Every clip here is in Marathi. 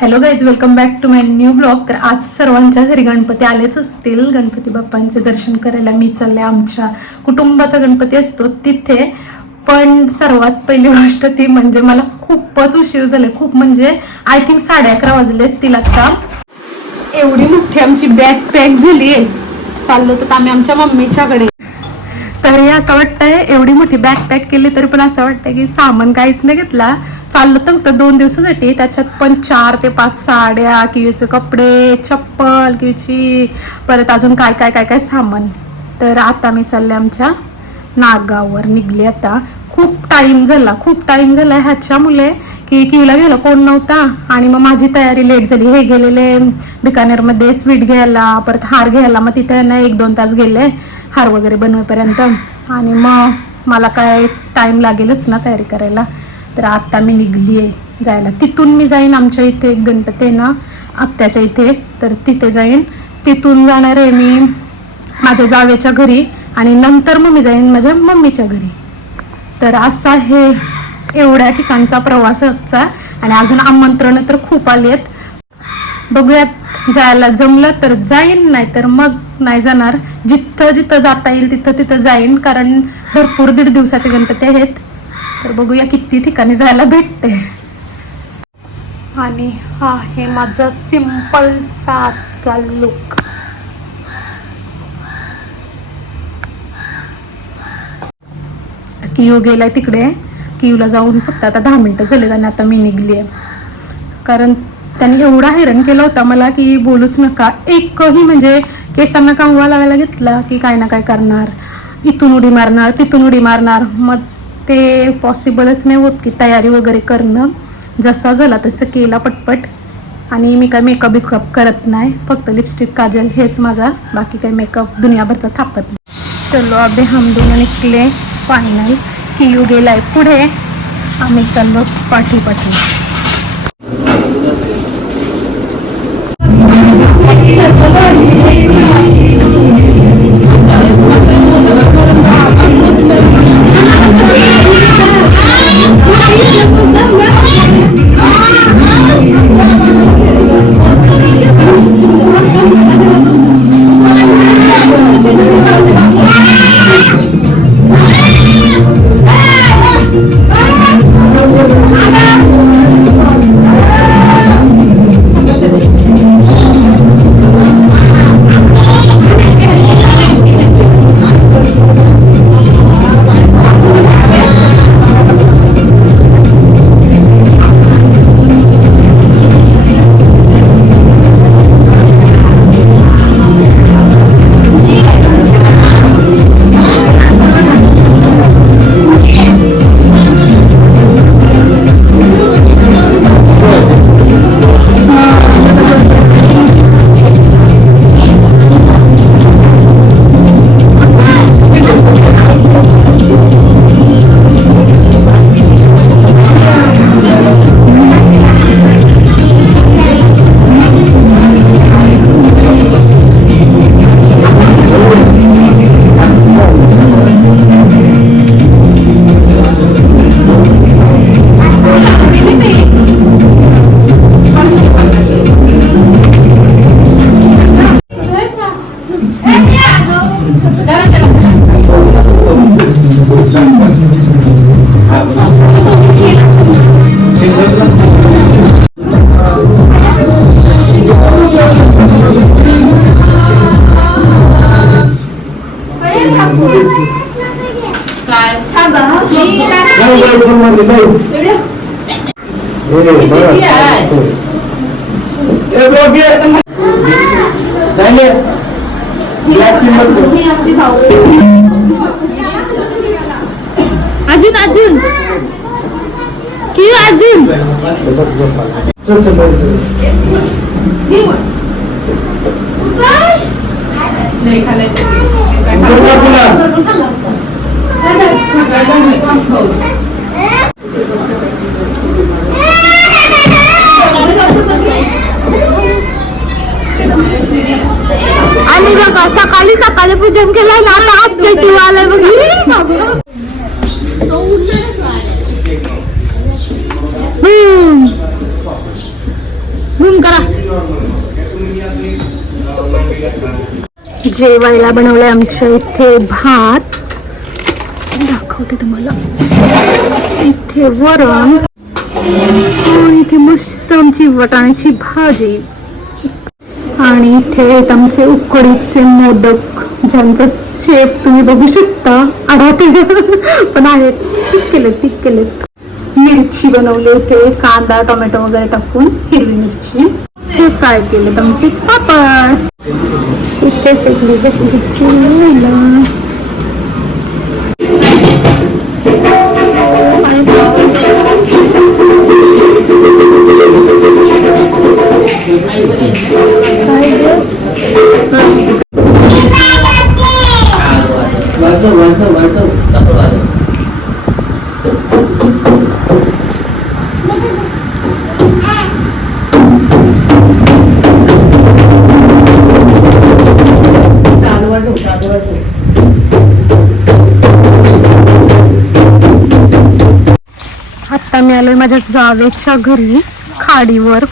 Hello guys welcome back to my new blog तर आज सर्वांच्या घरी गणपती आलेच असतील. गणपती बाप्पांचे दर्शन करायला मी चालले. आमच्या कुटुंबाचा गणपती असतो तिथे. पण सर्वात पहिली गोष्ट ती म्हणजे मला खूपच उशीर झाले. खूप म्हणजे आय थिंक साडे अकरा वाजले असतील आता. एवढी मोठी आमची बॅग पॅक झाली आहे. चाललो तर आम्ही आमच्या मम्मीच्याकडे. तरी असं वाटतंय एवढी मोठी बॅग पॅक केली तरी पण असं वाटतंय की सामान काहीच नाही घेतला. चाललं तर फक्त दोन दिवसासाठी. त्याच्यात पण चार ते पाच साड्या किवीचे कपडे चप्पल किवीची परत अजून काय काय काय काय सामान. तर आता मी चालले आमच्या नागावर. निघले आता. खूप टाईम झाला खूप टाईम झाला ह्याच्यामुळे की किवला गेलं कोण नव्हता. आणि मग माझी तयारी लेट झाली. हे गेलेले बिकानेरमध्ये स्वीट घ्यायला परत हार घ्यायला. मग तिथे ना एक दोन तास गेले हार वगैरे बनवेपर्यंत. आणि मग मला काय टाईम लागेलच ना तयारी करायला. तर आत्ता मी निघली आहे जायला. तिथून मी जाईन आमच्या इथे एक गणपती आहे ना आत्याच्या इथे. तर तिथे जाईन. तिथून जाणार आहे मी माझ्या जावेच्या घरी आणि नंतर मग मी जाईन माझ्या मम्मीच्या घरी. तर असा हे एवढ्या ठिकाणचा प्रवास आजचा आणि अजून आमंत्रण तर खूप आली आहेत बघूयात जायला जमलं तर जाईन नाही तर मग नाही जाणार. जिथं जिथं जाता येईल तिथं तिथं जाईन कारण भरपूर दीड दिवसाचे गणपती आहेत. तर बघूया किती ठिकाणी जायला भेटते. आणि हा हे माझा सिंपल साचा लुक कियू गेलाय तिकडे. कियूला जाऊन फक्त आता दहा मिनिटं झाले आणि आता मी निघली आहे कारण त्यांनी एवढा हैराण केला होता मला की बोलूच नका. एकही म्हणजे केसांना कांगवा लावायला घेतला की काय ना काय करणार. इथून उडी मारणार तिथून उडी मारणार. मग ते पॉसिबलच नाही होत की तयारी वगैरे करणं. जसा झाला तसं केला पटपट. आणि मी काय मेकअप बिकअप करत नाही. फक्त लिपस्टिक काजल हेच माझा. बाकी काही मेकअप दुनियाभरचा थापत नाही. चलो अबे हम दोन निघले फायनल कियू गेलाय पुढे. आम्ही चाललो पाठी पाठी अजून अजून की अजून आणि सकाळी सकाळी पूजन केलंय ना आता आजच्या टीव्ही आलाय बघा. हम्म. करा. जेवायला बनवलंय आमच्या इथे भात. दाखवते तुम्हाला. इथे वरण. हो, इथे मस्त आमची वटाण्याची भाजी. आणि इथे आहेत आमचे उकडीचे मोदक ज्यांचा शेप तुम्ही बघू शकता. आढळते पण आहेत. ठीक केलेत ठीक केलेत. मिरची बनवली इथे कांदा टोमॅटो वगैरे टाकून हिरवी मिरची. हे फ्राय केलेत आमचे पापड. इथे सगळी माझ्या जावेच्या घरी खाडीवर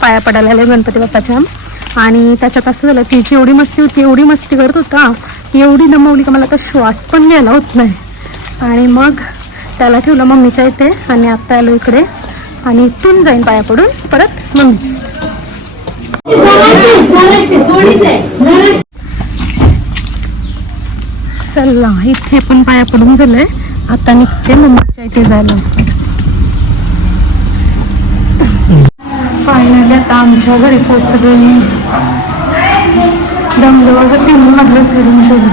पाया पडायला आले गणपती बाप्पाच्या. आणि त्याच्यात असं झालं की एवढी मस्ती होती एवढी मस्ती करत होता एवढी दमवली का मला आता श्वास पण घ्यायला होत नाही. आणि मग त्याला ठेवलं मम्मीच्या इथे आणि आता आलो इकडे. आणि इथून जाईन पाया पडून परत मम्मीच्या चला इथे पण पाया पडून झालंय. आता निघते मम्मीच्या इथे जायला फायनली आता आमच्या घरी पोचले दमलं वगैरे घेऊन मधलं सोडून गेली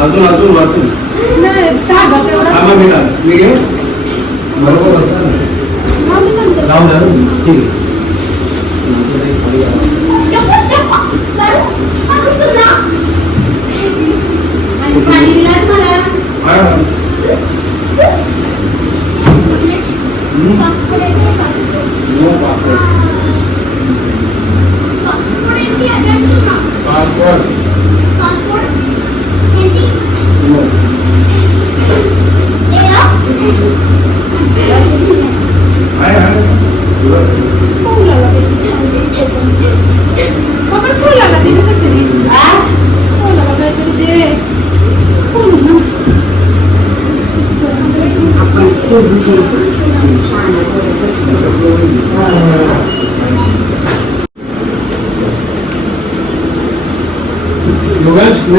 अजून अजून वाचून थांबा बेटा मी घेऊ बरोबर बसता ना लावून लावून. ठीक आहे हा. हो, बापरे. पासवर्ड. हो. आहे, आहे.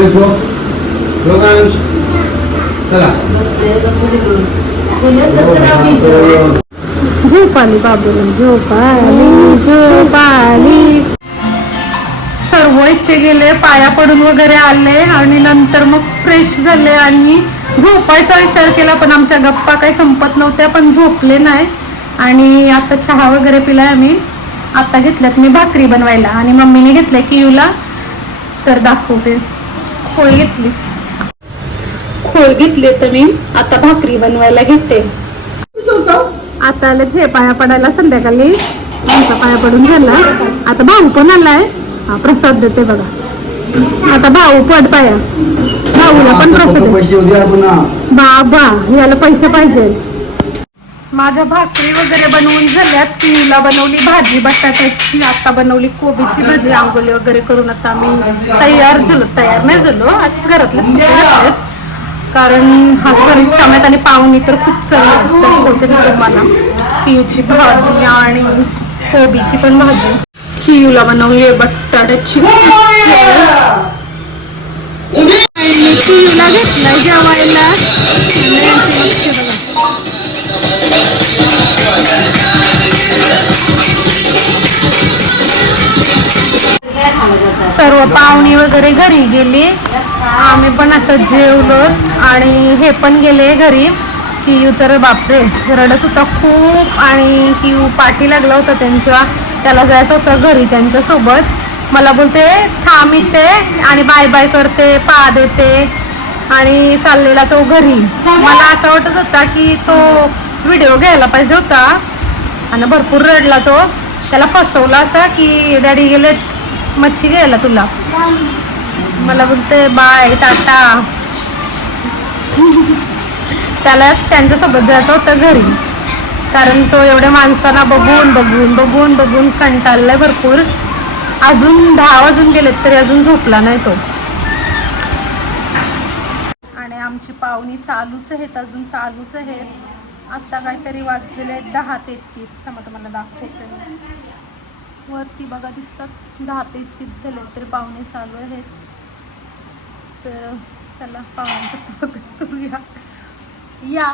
योगांश नाही झोप योगांश चला. झोपाली बाबूला झोपाली सर्व इथे गेले पाया पडून वगैरे आले आणि नंतर मग फ्रेश झाले आणि झोपायचा विचार केला पण आमच्या गप्पा काही संपत नव्हत्या पण झोपले नाही. आणि आता चहा वगैरे पिलाय आम्ही. आता घेतल्यात मी भाकरी बनवायला आणि मम्मीने घेतल्या कियूला. तर दाखवते. खोय घेतली. खोय घेतली तर मी आता भाकरी बनवायला घेते. आता आले ते पाया पडायला संध्याकाळी आमचा पाया पडून झाला. आता भाऊ पण आलाय. हा प्रसाद देते बघा. आता भाऊ पड पाया. भाऊला पण प्रसाद बाबा याला पैसे पाहिजे माझ्या भाकरी वगैरे बनवून झाल्यात. पिऊला बनवली भाजी बटाट्याची आता बनवली कोबीची भाजी आंबोली वगैरे करून आता आम्ही तयार झालो. तयार नाही झालो असंच घातलेत. कारण हा घरीच काम आहेत आणि पाहुणी तर खूप होते ना तुम्हाला पियूची भाजी आणि कोबीची पण भाजी. कियूला बनवली आहे बटाट्याची घेतलाय जेवायला. सर्व पाहुणी वगैरे घरी गेली. आम्ही पण आता जेवलो आणि हे पण गेले घरी. कियू तर बापरे रडत होता खूप आणि कियू पाठी लागला होता त्यांच्या. त्याला जायचं होतं घरी त्यांच्यासोबत. मला बोलते थांब इथे आणि बाय बाय करते पा देते. आणि चाललेला तो घरी. मला असं वाटत होता की तो व्हिडिओ घ्यायला पाहिजे होता. आणि भरपूर रडला तो. त्याला फसवला असा की डॅडी गेलेत मच्छी घ्यायला तुला. मला बोलते बाय टाटा. त्याला त्यांच्यासोबत जायचं होतं घरी. कारण तो एवढ्या माणसांना बघून बघून बघून बघून कंटाळलाय भरपूर. अजून दहा वाजून गेलेत तरी अजून झोपला नाही तो. आणि आमची पाहुणी चालूच आहेत अजून चालूच आहेत. आत्ता काहीतरी वाजलेले आहेत. दहा तेहतीस थांबा तुम्हाला दाखवते मी. वरती बघा दिसतात. दहा तेहतीस झाले तरी पाहुणे चालू आहेत. तर चला पाहुण्यांचं स्वागत करूया. या.